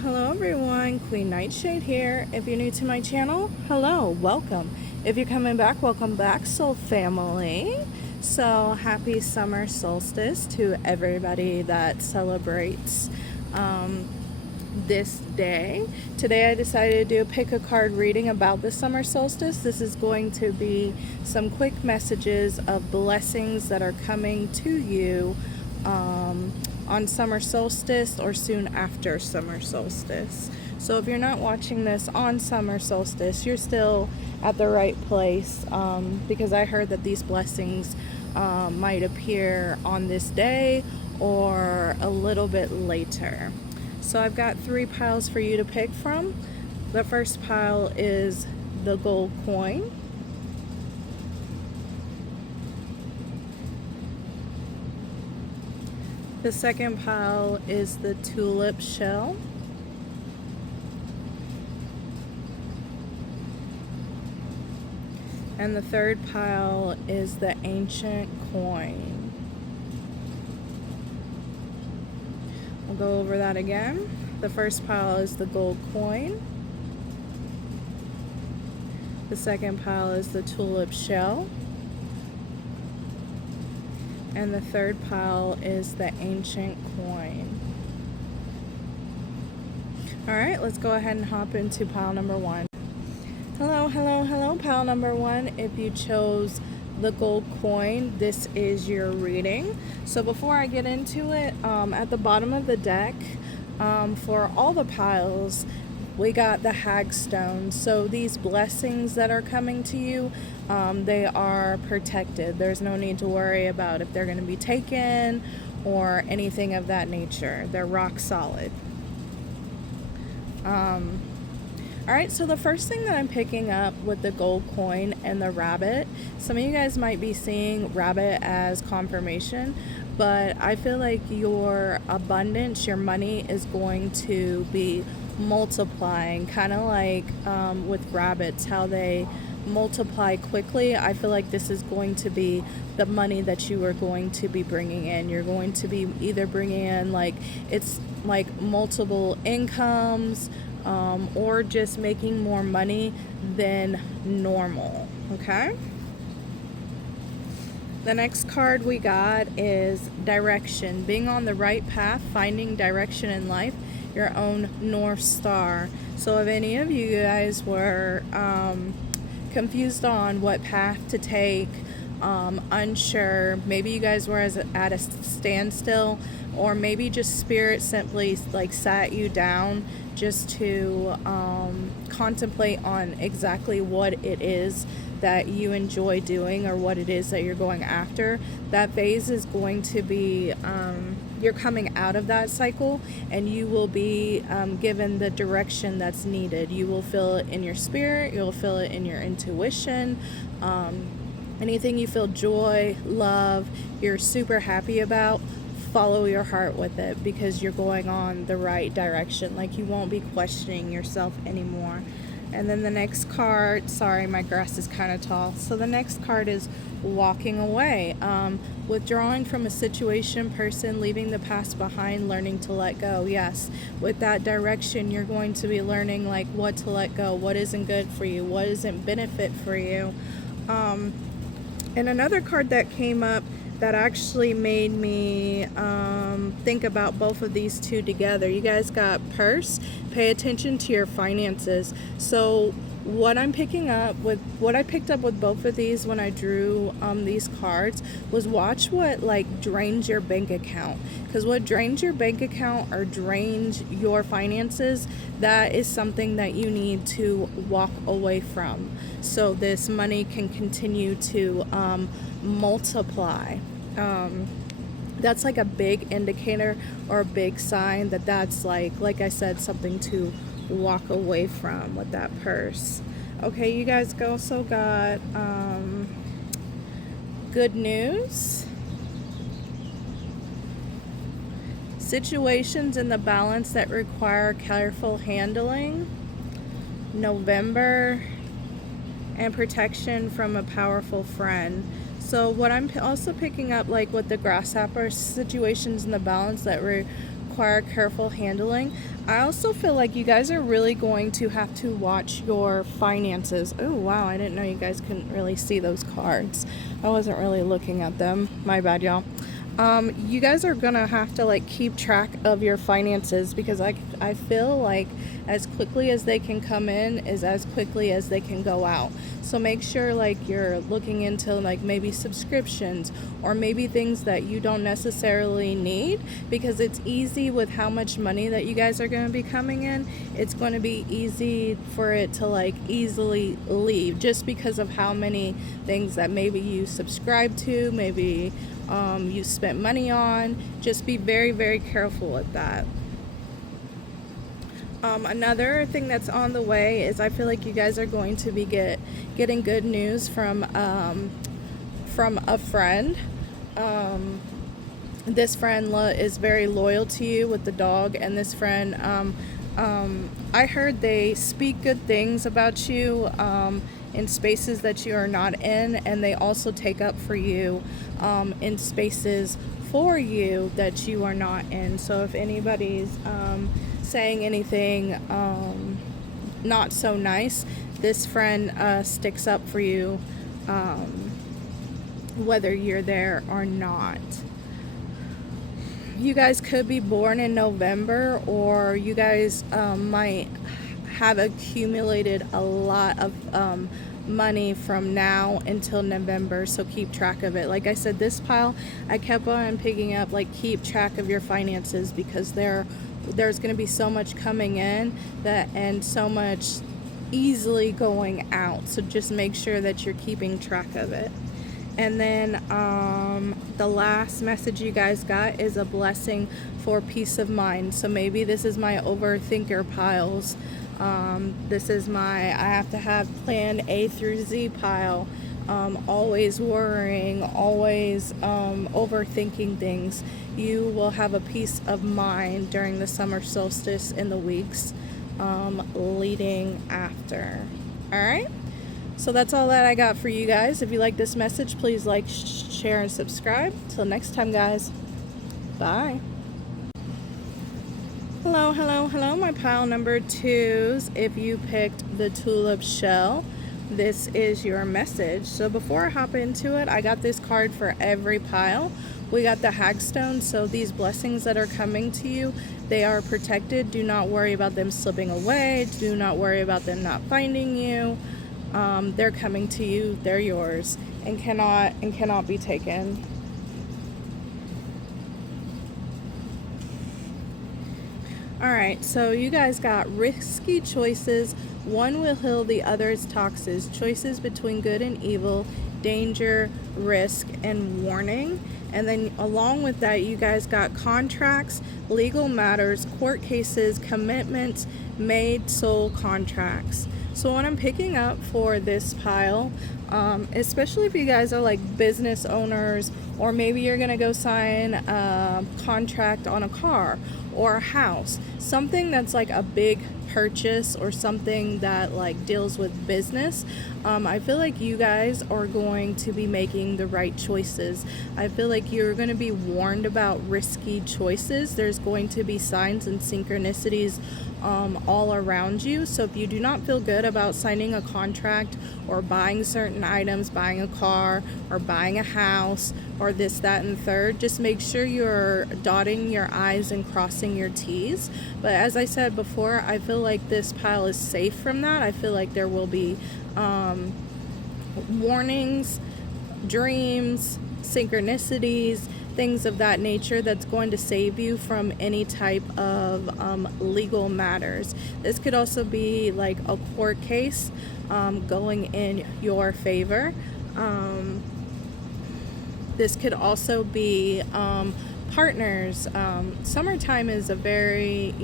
Hello everyone, Queen Nightshade here. If you're new to my channel, hello, welcome. If you're coming back, welcome back, soul family. So happy summer solstice to everybody that celebrates this day. Today I decided to do a pick a card reading about the summer solstice. This is going to be some quick messages of blessings that are coming to you on summer solstice or soon after summer solstice. So if you're not watching this on summer solstice, you're still at the right place, because I heard that these blessings might appear on this day or a little bit later. So I've got 3 piles for you to pick from. The first pile is the gold coin. The second pile is the tulip shell. And the third pile is the ancient coin. I'll go over that again. The first pile is the gold coin. The second pile is the tulip shell. And the third pile is the ancient coin. All right, let's go ahead and hop into pile number 1. Hello, pile number 1. If you chose the gold coin, this is your reading. So before I get into it, at the bottom of the deck, for all the piles, we got the hagstone. So these blessings that are coming to you, they are protected. There's no need to worry about if they're going to be taken or anything of that nature. They're rock solid. Alright, so the first thing that I'm picking up with the gold coin and the rabbit, some of you guys might be seeing rabbit as confirmation, but I feel like your abundance, your money is going to be multiplying, kind of like with rabbits, how they multiply quickly. I feel like this is going to be the money that you are going to be bringing in. You're going to be either bringing in, like, it's like multiple incomes, or just making more money than normal. Okay, the next card we got is direction, being on the right path, finding direction in life, your own North Star. So if any of you guys were confused on what path to take, unsure, maybe you guys were at a standstill, or maybe just spirit simply like sat you down just to contemplate on exactly what it is that you enjoy doing or what it is that you're going after, that phase is going to be, you're coming out of that cycle, and you will be given the direction that's needed. You will feel it in your spirit, you'll feel it in your intuition. Anything you feel joy, love, you're super happy about, follow your heart with it, because you're going on the right direction. Like, you won't be questioning yourself anymore. And then the next card, sorry, my grass is kind of tall. So the next card is walking away, withdrawing from a situation, person, leaving the past behind, learning to let go. Yes, with that direction, you're going to be learning like what to let go, what isn't good for you, what isn't benefit for you. And another card that came up that actually made me think about both of these two together. You guys got purse, pay attention to your finances. So what I'm picking up with, what I picked up with both of these when I drew these cards, was watch what like drains your bank account. Because what drains your bank account or drains your finances, that is something that you need to walk away from, so this money can continue to multiply. That's like a big indicator or a big sign that that's like I said, something to walk away from with that purse. Okay, you guys also got good news, situations in the balance that require careful handling, November, and protection from a powerful friend. So what I'm also picking up, like with the grasshopper, situations in the balance that require careful handling. I also feel like you guys are really going to have to watch your finances. Oh wow, I didn't know you guys couldn't really see those cards. I wasn't really looking at them. My bad, y'all. You guys are gonna have to like keep track of your finances, because I feel like as quickly as they can come in is as quickly as they can go out. So make sure like you're looking into like maybe subscriptions or maybe things that you don't necessarily need, because it's easy with how much money that you guys are going to be coming in. It's going to be easy for it to like easily leave, just because of how many things that maybe you subscribe to, maybe you spent money on. Just be very, very careful with that. Another thing that's on the way is I feel like you guys are going to be getting good news from a friend. This friend is very loyal to you with the dog, and this friend, I heard they speak good things about you in spaces that you are not in, and they also take up for you in spaces for you that you are not in. So if anybody's saying anything not so nice, this friend sticks up for you whether you're there or not. You guys could be born in November, or you guys might have accumulated a lot of money from now until November, so keep track of it. Like I said, this pile, I kept on picking up like keep track of your finances, because there's going to be so much coming in and so much easily going out, so just make sure that you're keeping track of it. And then the last message you guys got is a blessing for peace of mind. So maybe this is my overthinker piles. This is my I have to have plan A through Z pile. Always worrying, always overthinking things. You will have a peace of mind during the summer solstice in the weeks leading after. All right? So that's all that I got for you guys. If you like this message, please like, share, and subscribe. Till next time, guys. Bye. Hello, hello, hello, my pile number 2s. If you picked the tulip shell, this is your message. So before I hop into it, I got this card for every pile. We got the hagstone, so these blessings that are coming to you, they are protected. Do not worry about them slipping away. Do not worry about them not finding you. They're coming to you. They're yours and cannot be taken. Alright, so you guys got risky choices. One will heal, the other is toxic. Choices between good and evil, danger, risk, and warning. And then along with that, you guys got contracts, legal matters, court cases, commitments, made soul contracts. So what I'm picking up for this pile, especially if you guys are like business owners, or maybe you're going to go sign a contract on a car or a house, something that's like a big purchase or something that like deals with business, I feel like you guys are going to be making the right choices. I feel like you're going to be warned about risky choices. There's going to be signs and synchronicities all around you. So if you do not feel good about signing a contract or buying certain items, buying a car or buying a house or this, that, and third, just make sure you're dotting your I's and crossing your T's. But as I said before, I feel like this pile is safe from that. I feel like there will be warnings, dreams, synchronicities, things of that nature that's going to save you from any type of legal matters. This could also be like a court case going in your favor. This could also be partners. Summertime is a very,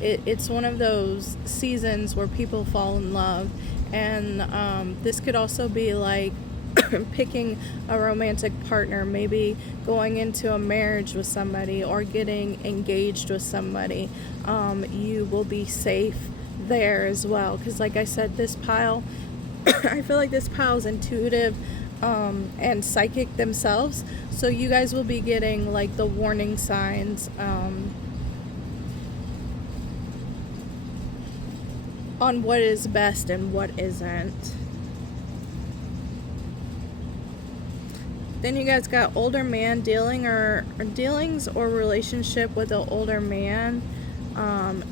it's one of those seasons where people fall in love, and this could also be like picking a romantic partner, maybe going into a marriage with somebody or getting engaged with somebody. You will be safe there as well, because like I said, this pile I feel like this pile is intuitive, and psychic themselves. So you guys will be getting like the warning signs on what is best and what isn't. Then you guys got older man dealings or relationship with an older man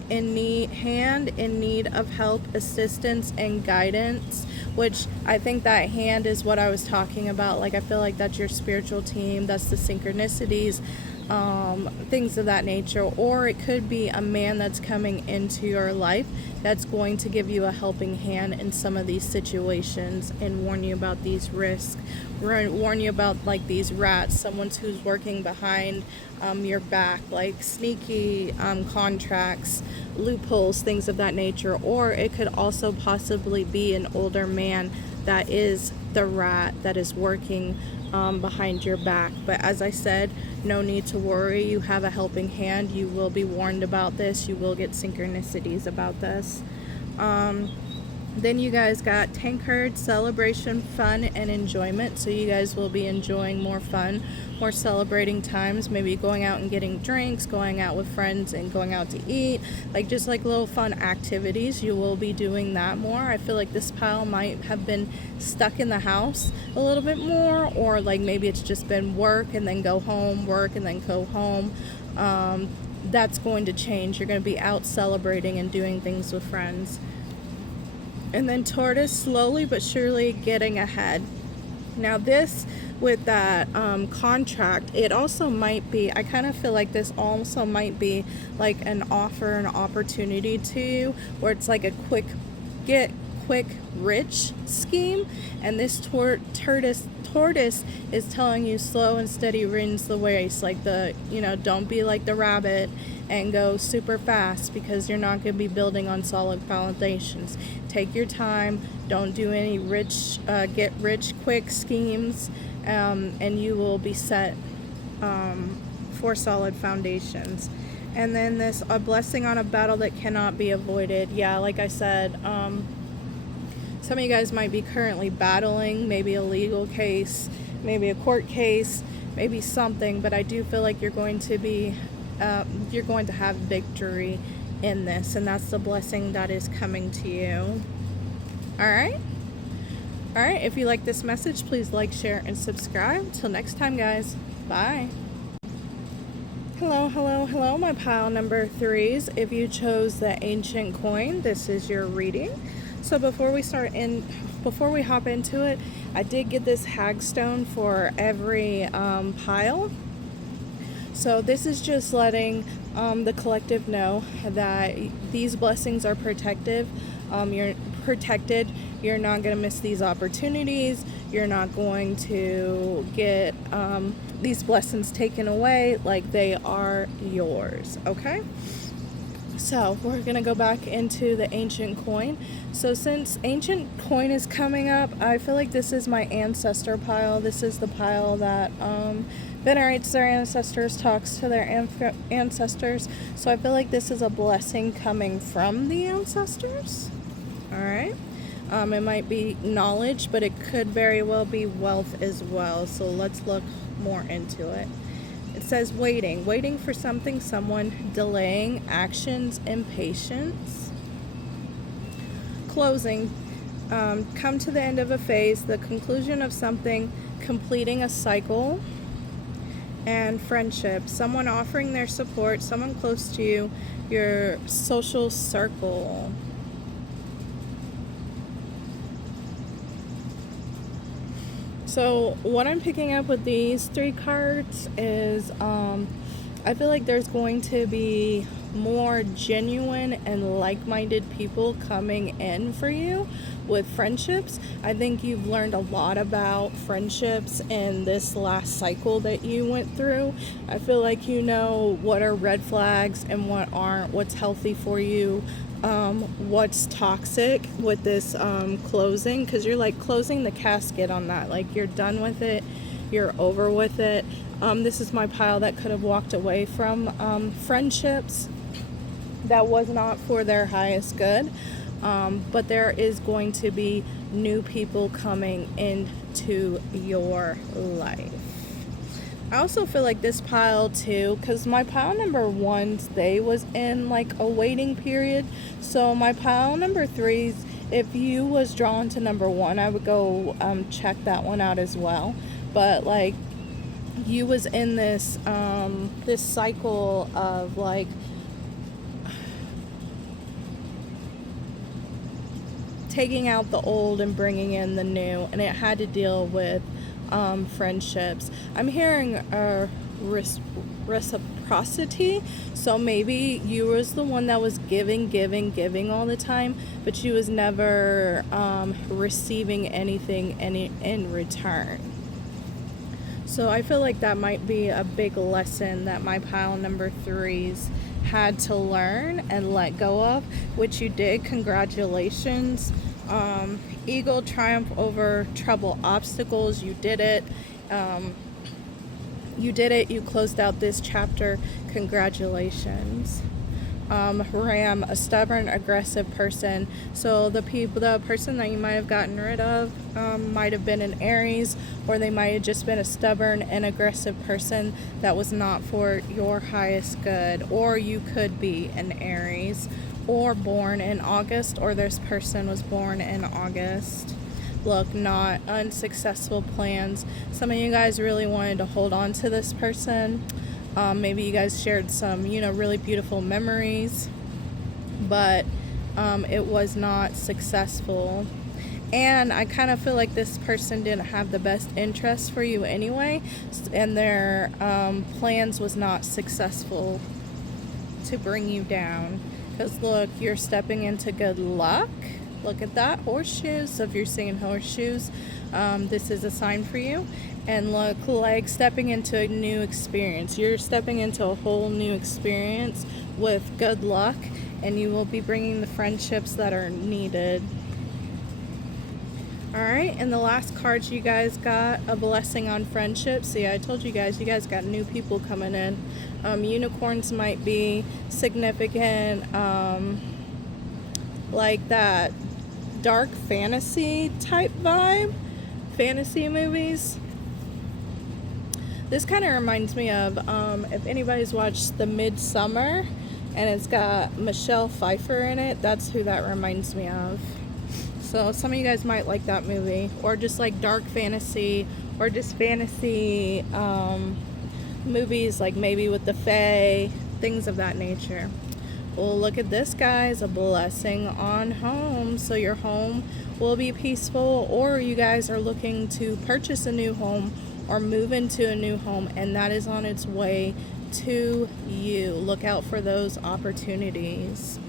in need of help, assistance, and guidance, which I think that hand is what I was talking about. Like, I feel like that's your spiritual team, that's the synchronicities, things of that nature. Or it could be a man that's coming into your life that's going to give you a helping hand in some of these situations and warn you about these risks, warn you about like these rats, someone who's working behind your back, like sneaky contracts, loopholes, things of that nature. Or it could also possibly be an older man that is the rat that is working behind your back. But as I said, no need to worry. You have a helping hand. You will be warned about this. You will get synchronicities about this. Then you guys got tankard, celebration, fun, and enjoyment. So you guys will be enjoying more fun, more celebrating times, maybe going out and getting drinks, going out with friends and going out to eat, like just like little fun activities. You will be doing that more. I feel like this pile might have been stuck in the house a little bit more, or like maybe it's just been work and then go home, work and then go home. That's going to change. You're going to be out celebrating and doing things with friends. And then tortoise, slowly but surely getting ahead. Now this, with that contract, it also might be, I kind of feel like this also might be like an offer, an opportunity to you, where it's like a quick rich scheme. And this tortoise is telling you slow and steady wins the race. Like don't be like the rabbit and go super fast, because you're not going to be building on solid foundations. Take your time. Don't do any get rich quick schemes, and you will be set for solid foundations. And then this, a blessing on a battle that cannot be avoided. Yeah, like I said, some of you guys might be currently battling maybe a legal case, maybe a court case, maybe something, but I do feel like you're going to have victory in this, and that's the blessing that is coming to you. All right, if you like this message, please like, share, and subscribe. Till next time, guys. Bye. Hello, my pile number 3s. If you chose the ancient coin, this is your reading. So before we hop into it, I did get this hagstone for every pile. So this is just letting the collective know that these blessings are protective. You're protected. You're not going to miss these opportunities. You're not going to get these blessings taken away. Like, they are yours. Okay? So we're going to go back into the ancient coin. So since ancient coin is coming up, I feel like this is my ancestor pile. This is the pile that venerates their ancestors, talks to their ancestors. So I feel like this is a blessing coming from the ancestors. All right. It might be knowledge, but it could very well be wealth as well. So let's look more into it. It says waiting for something, someone, delaying, actions, impatience. Closing, come to the end of a phase, the conclusion of something, completing a cycle. And friendship, someone offering their support, someone close to you, your social circle. So what I'm picking up with these 3 cards is I feel like there's going to be more genuine and like-minded people coming in for you with friendships. I think you've learned a lot about friendships in this last cycle that you went through. I feel like you know what are red flags and what aren't, what's healthy for you, what's toxic with this closing, because you're like closing the casket on that. Like, you're done with it, you're over with it. This is my pile that could have walked away from friendships that was not for their highest good. But there is going to be new people coming into your life. I also feel like this pile too, because my pile number 1 today was in like a waiting period. So my pile number 3's, if you was drawn to number 1, I would go check that one out as well. But like you was in this this cycle of like taking out the old and bringing in the new, and it had to deal with friendships. I'm hearing reciprocity, so maybe you was the one that was giving all the time, but you was never receiving anything in return. So I feel like that might be a big lesson that my pile number 3's had to learn and let go of, which you did. Congratulations. Eagle triumph over trouble obstacles. You did it. You closed out this chapter. Congratulations. Ram, a stubborn, aggressive person. So the person that you might have gotten rid of might have been an Aries, or they might have just been a stubborn and aggressive person that was not for your highest good. Or you could be an Aries, or born in August, or this person was born in August. Look, not unsuccessful plans. Some of you guys really wanted to hold on to this person. Maybe you guys shared some, really beautiful memories, but it was not successful. And I kind of feel like this person didn't have the best interest for you anyway, and their plans was not successful to bring you down. Because look, you're stepping into good luck. Look at that, horseshoes. So if you're seeing horseshoes, this is a sign for you. And look, like stepping into a new experience. You're stepping into a whole new experience with good luck, and you will be bringing the friendships that are needed. Alright, and the last cards you guys got, a blessing on friendship. See, I told you guys got new people coming in. Unicorns might be significant, like that dark fantasy type vibe, fantasy movies. This kind of reminds me of, if anybody's watched The Midsummer, and it's got Michelle Pfeiffer in it, that's who that reminds me of. So some of you guys might like that movie, or just like dark fantasy, or just fantasy movies, like maybe with the Fae, things of that nature. Well, look at this, guys, a blessing on home. So your home will be peaceful, or you guys are looking to purchase a new home or move into a new home, and that is on its way to you. Look out for those opportunities.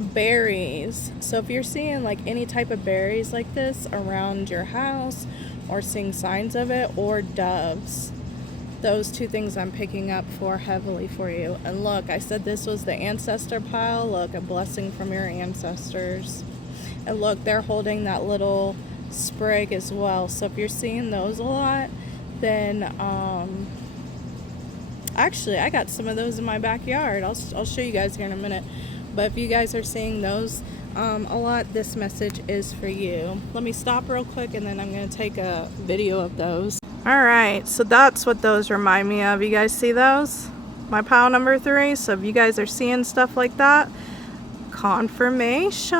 Berries. So if you're seeing like any type of berries like this around your house, or seeing signs of it, or doves, those two things I'm picking up for heavily for you. And look, I said this was the ancestor pile. Look, a blessing from your ancestors. And look, they're holding that little sprig as well. So if you're seeing those a lot, then actually I got some of those in my backyard. I'll show you guys here in a minute. But if you guys are seeing those a lot, this message is for you. Let me stop real quick, and then I'm going to take a video of those. Alright, so that's what those remind me of. You guys see those? My pile number 3. So if you guys are seeing stuff like that, confirmation.